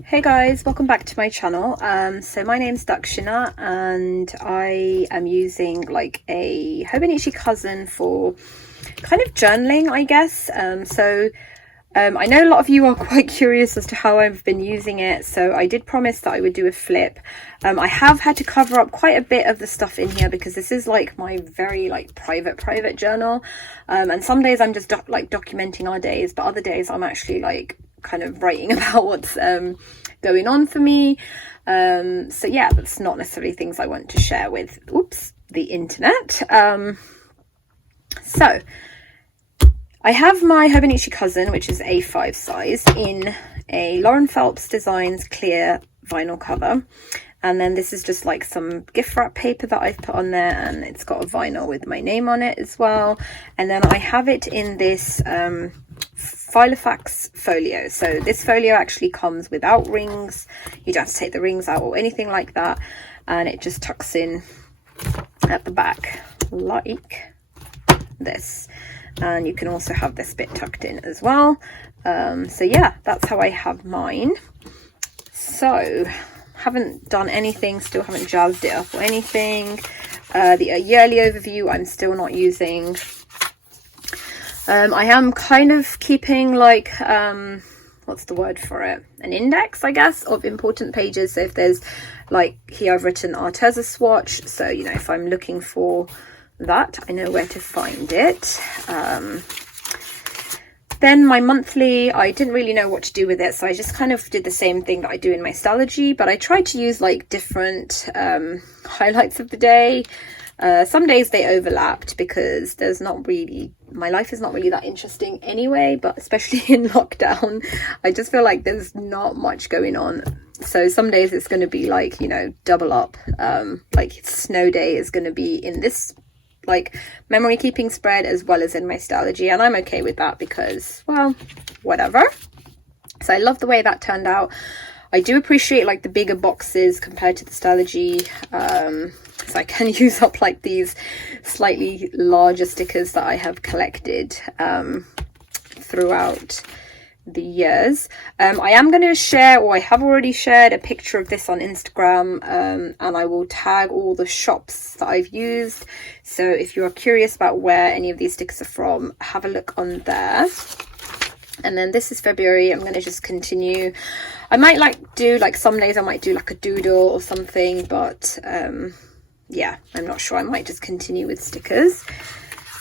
Hey guys, welcome back to my channel. So my name's Daksina and I am using like a Hobonichi Cousin for kind of journaling, I guess. I know a lot of you are quite curious as to how I've been using it, so I did promise that I would do a flip. I have had to cover up quite a bit of the stuff in here because this is like my very like private journal, and some days I'm just documenting our days, but other days I'm actually like kind of writing about what's going on for me. So yeah, that's not necessarily things I want to share with the internet. So I have my Hobonichi Cousin, which is A5 size, in a Lauren Phelps Designs clear vinyl cover. And then this is just like some gift wrap paper that I've put on there, and it's got a vinyl with my name on it as well. And then I have it in this Filofax folio. So this folio actually comes without rings. You don't have to take the rings out or anything like that. And it just tucks in at the back like this. And you can also have this bit tucked in as well. So yeah, that's how I have mine. So haven't done anything, still haven't jazzed it up or anything. The yearly overview I'm still not using. I am kind of keeping like what's the word for it, an index, I guess, of important pages. So if there's like here I've written Arteza swatch, so you know, if I'm looking for that, I know where to find it. Then my monthly, I didn't really know what to do with it, so I just kind of did the same thing that I do in my Stalogy, but I tried to use like different highlights of the day. Some days they overlapped because there's not really, my life is not really that interesting anyway, but especially in lockdown, I just feel like there's not much going on. So some days it's going to be like, you know, double up, like snow day is going to be in this like memory keeping spread as well as in my Stalogy, and I'm okay with that because, well, whatever. So I love the way that turned out. I do appreciate like the bigger boxes compared to the Stalogy, so I can use up like these slightly larger stickers that I have collected throughout the years. I am going to share, or I have already shared, a picture of this on Instagram, and I will tag all the shops that I've used. So if you are curious about where any of these stickers are from, have a look on there. And then this is February. I'm going to just continue. I might like do like some days I might do like a doodle or something, but yeah, I'm not sure. I might just continue with stickers.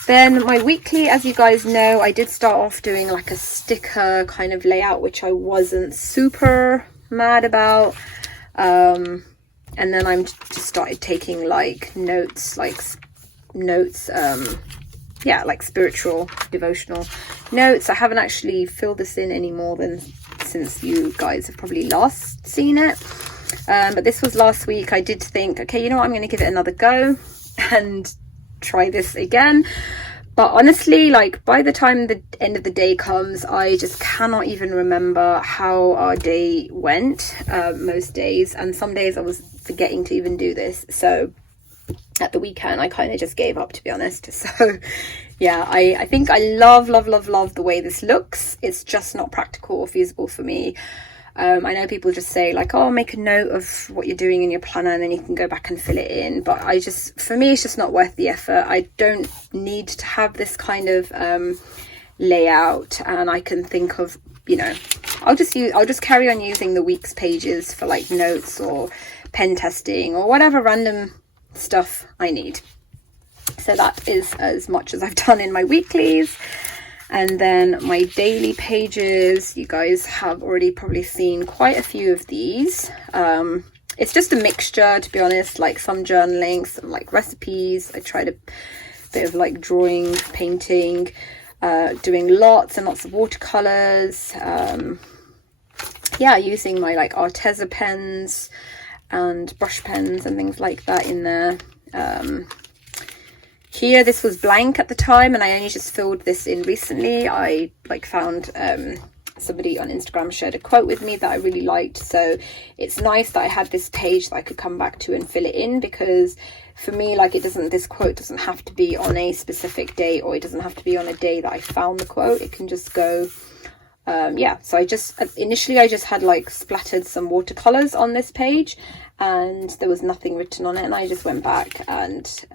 Then my weekly, as you guys know, I did start off doing like a sticker kind of layout, which I wasn't super mad about. And then I'm just started taking like notes, yeah, like spiritual, devotional notes. I haven't actually filled this in any more than since you guys have probably last seen it. But this was last week. I did think, okay, you know what, I'm going to give it another go and try this again. But honestly, like by the time the end of the day comes, I just cannot even remember how our day went most days, and some days I was forgetting to even do this. So at the weekend I kind of just gave up, to be honest. So yeah, I think I love the way this looks. It's just not practical or feasible for me. I know people just say like, oh, make a note of what you're doing in your planner and then you can go back and fill it in, but for me it's just not worth the effort. I don't need to have this kind of layout, and I can think of, you know, I'll just carry on using the week's pages for like notes or pen testing or whatever random stuff I need. So that is as much as I've done in my weeklies. And then my daily pages, you guys have already probably seen quite a few of these. It's just a mixture, to be honest, like some journaling, some like recipes. I tried a bit of like drawing, painting, doing lots and lots of watercolors. Yeah, using my like Arteza pens and brush pens and things like that in there. Here, this was blank at the time, and I only just filled this in recently. I like found somebody on Instagram shared a quote with me that I really liked, so it's nice that I had this page that I could come back to and fill it in, because for me, like, this quote doesn't have to be on a specific date, or it doesn't have to be on a day that I found the quote. It can just go yeah, so I just initially I just had like splattered some watercolors on this page and there was nothing written on it, and I just went back and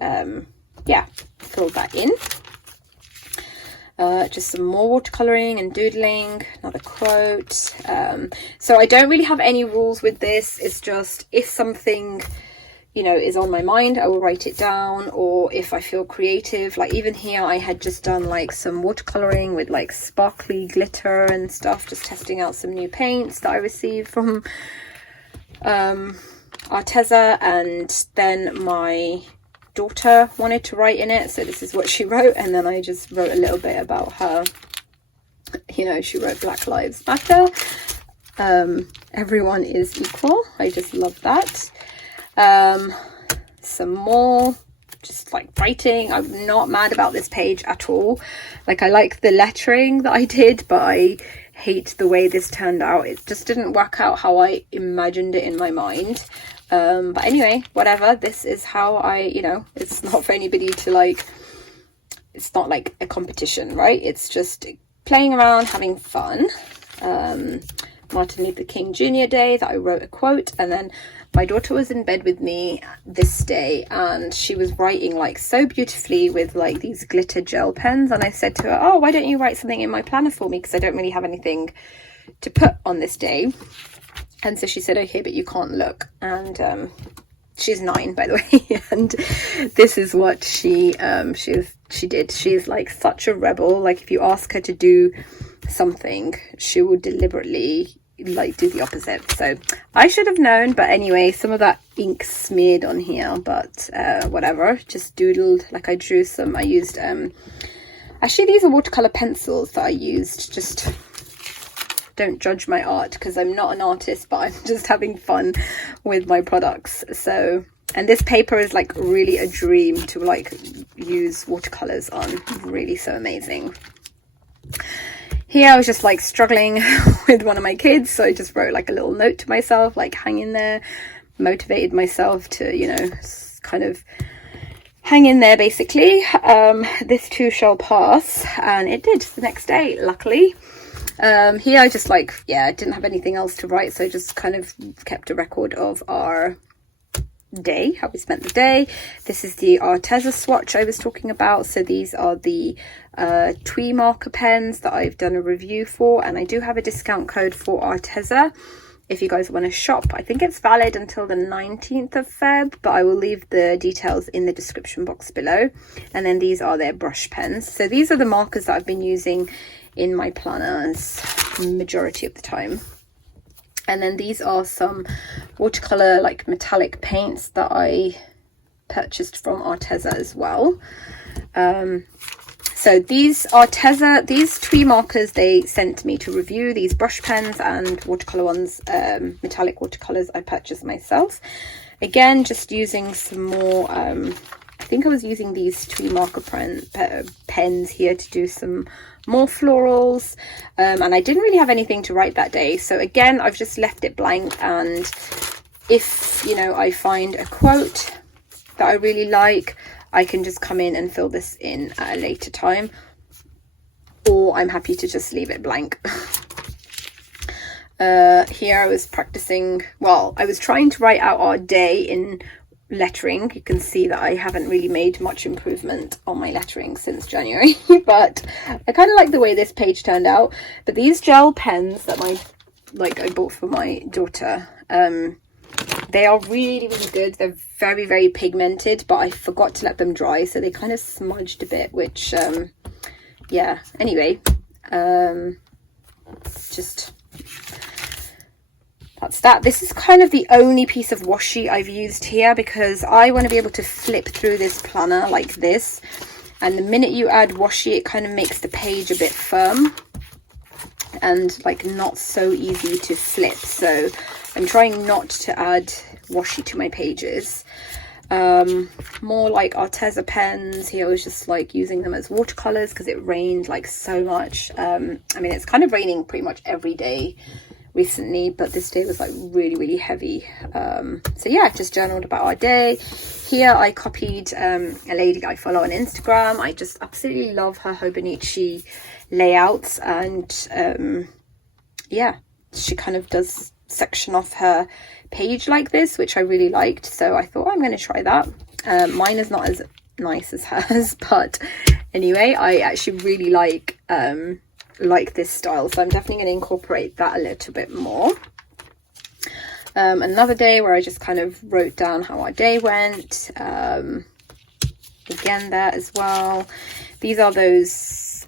yeah, filled that in. Just some more watercoloring and doodling, another quote. So I don't really have any rules with this. It's just if something, you know, is on my mind, I will write it down, or if I feel creative, like even here I had just done like some watercoloring with like sparkly glitter and stuff, just testing out some new paints that I received from Arteza, and then my daughter wanted to write in it, so this is what she wrote, and then I just wrote a little bit about her. You know, she wrote Black Lives Matter, everyone is equal. I just love that. Some more just like writing. I'm not mad about this page at all. Like, I like the lettering that I did, but I hate the way this turned out. It just didn't work out how I imagined it in my mind. But anyway, whatever, this is how I, you know, it's not for anybody to like, it's not like a competition, right? It's just playing around, having fun. Martin Luther King Jr. Day that I wrote a quote, and then my daughter was in bed with me this day and she was writing like so beautifully with like these glitter gel pens, and I said to her, oh, why don't you write something in my planner for me, because I don't really have anything to put on this day. And so she said, okay, but you can't look. And she's 9, by the way, and this is what she did. She's like such a rebel. Like, if you ask her to do something, she will deliberately like do the opposite. So I should have known, but anyway, some of that ink smeared on here, but whatever, just doodled. Like, I drew some, I used actually these are watercolor pencils that I used. Just don't judge my art, because I'm not an artist, but I'm just having fun with my products. So, and this paper is like really a dream to like use watercolors on, really so amazing. Here I was just like struggling with one of my kids, so I just wrote like a little note to myself, like hang in there, motivated myself to, you know, kind of hang in there basically. This too shall pass, and it did the next day, luckily. Here I just like, yeah, didn't have anything else to write, so I just kind of kept a record of our day, how we spent the day. This is the Arteza swatch I was talking about. So these are the Twee marker pens that I've done a review for, and I do have a discount code for Arteza if you guys want to shop. I think it's valid until the 19th of Feb, but I will leave the details in the description box below. And then these are their brush pens. So these are the markers that I've been using in my planners majority of the time. And then these are some watercolor like metallic paints that I purchased from Arteza as well. So these Arteza, these Twee markers, they sent me to review. These brush pens and watercolor ones, metallic watercolors, I purchased myself. Again, just using some more, I think I was using these Twee marker pens here to do some more florals, and I didn't really have anything to write that day, so again I've just left it blank. And if, you know, I find a quote that I really like, I can just come in and fill this in at a later time, or I'm happy to just leave it blank. Here I was practicing, well, I was trying to write out our day in lettering. You can see that I haven't really made much improvement on my lettering since January, but I kind of like the way this page turned out. But these gel pens that I bought for my daughter, they are really, really good. They're very, very pigmented, but I forgot to let them dry, so they kind of smudged a bit, which yeah, anyway, just that's that. This is kind of the only piece of washi I've used here, because I want to be able to flip through this planner like this, and the minute you add washi, it kind of makes the page a bit firm and like not so easy to flip. So I'm trying not to add washi to my pages. More like Arteza pens. Here I was just like using them as watercolors because it rained like so much. I mean, it's kind of raining pretty much every day recently, but this day was like really, really heavy. So yeah, just journaled about our day. Here I copied a lady I follow on Instagram. I just absolutely love her Hobonichi layouts, and yeah, she kind of does section off her page like this, which I really liked, so I thought I'm going to try that. Mine is not as nice as hers, but anyway, I actually really like this style, so I'm definitely going to incorporate that a little bit more. Another day where I just kind of wrote down how our day went, again there as well. These are those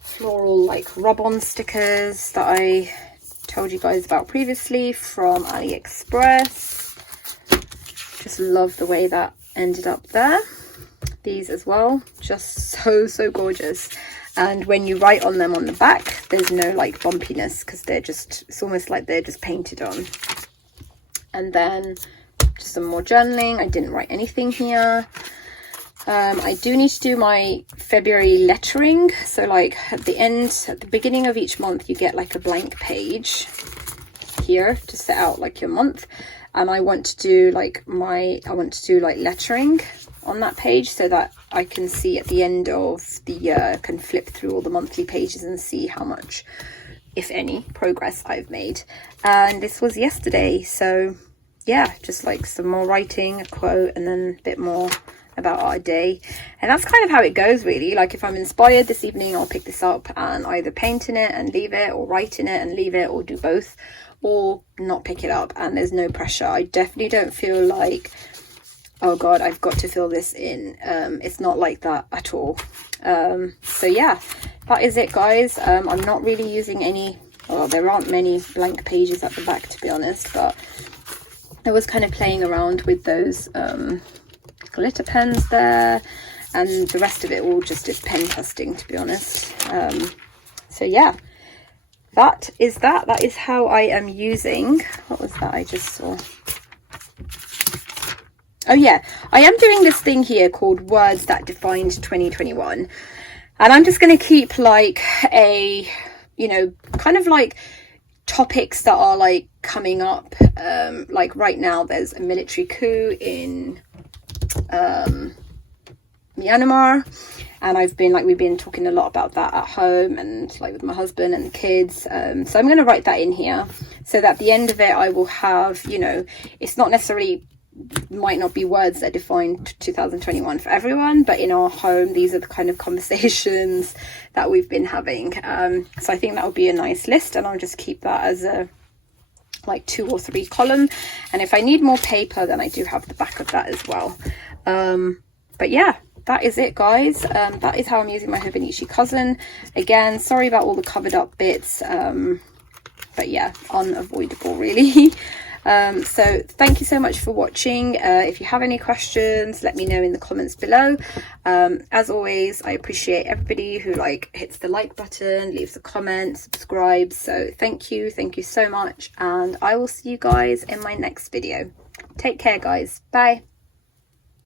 floral like rub-on stickers that I told you guys about previously from AliExpress. Just love the way that ended up there. These as well, just so gorgeous. And when you write on them on the back, there's no like bumpiness, because they're just, it's almost like they're just painted on. And then just some more journaling. I didn't write anything here. I do need to do my February lettering. So like at the beginning of each month, you get like a blank page here to set out like your month. And I want to do like lettering on that page, so that I can see at the end of the year, can flip through all the monthly pages and see how much, if any, progress I've made. And this was yesterday, so yeah, just like some more writing, a quote, and then a bit more about our day. And that's kind of how it goes really. Like if I'm inspired this evening, I'll pick this up and either paint in it and leave it, or write in it and leave it, or do both, or not pick it up. And there's no pressure. I definitely don't feel like, oh god, I've got to fill this in. It's not like that at all. So yeah, that is it guys. I'm not really using any, well, there aren't many blank pages at the back, to be honest, but I was kind of playing around with those glitter pens there, and the rest of it all just is pen testing, to be honest. So yeah, that is how I am using, what was that I just saw? Oh yeah, I am doing this thing here called Words That Defined 2021, and I'm just going to keep like a, you know, kind of like topics that are like coming up. Like right now there's a military coup in Myanmar, and we've been talking a lot about that at home and like with my husband and the kids. So I'm going to write that in here, so that at the end of it I will have, you know, it's not necessarily, might not be words that defined 2021 for everyone, but in our home these are the kind of conversations that we've been having. So I think that would be a nice list, and I'll just keep that as a like 2 or 3 column, and if I need more paper then I do have the back of that as well. But yeah, that is it guys. That is how I'm using my Hobonichi Cousin. Again, sorry about all the covered up bits, but yeah, unavoidable really. So thank you so much for watching. If you have any questions, let me know in the comments below. As always, I appreciate everybody who like hits the like button, leaves a comment, subscribes. So thank you so much, and I will see you guys in my next video. Take care guys, bye.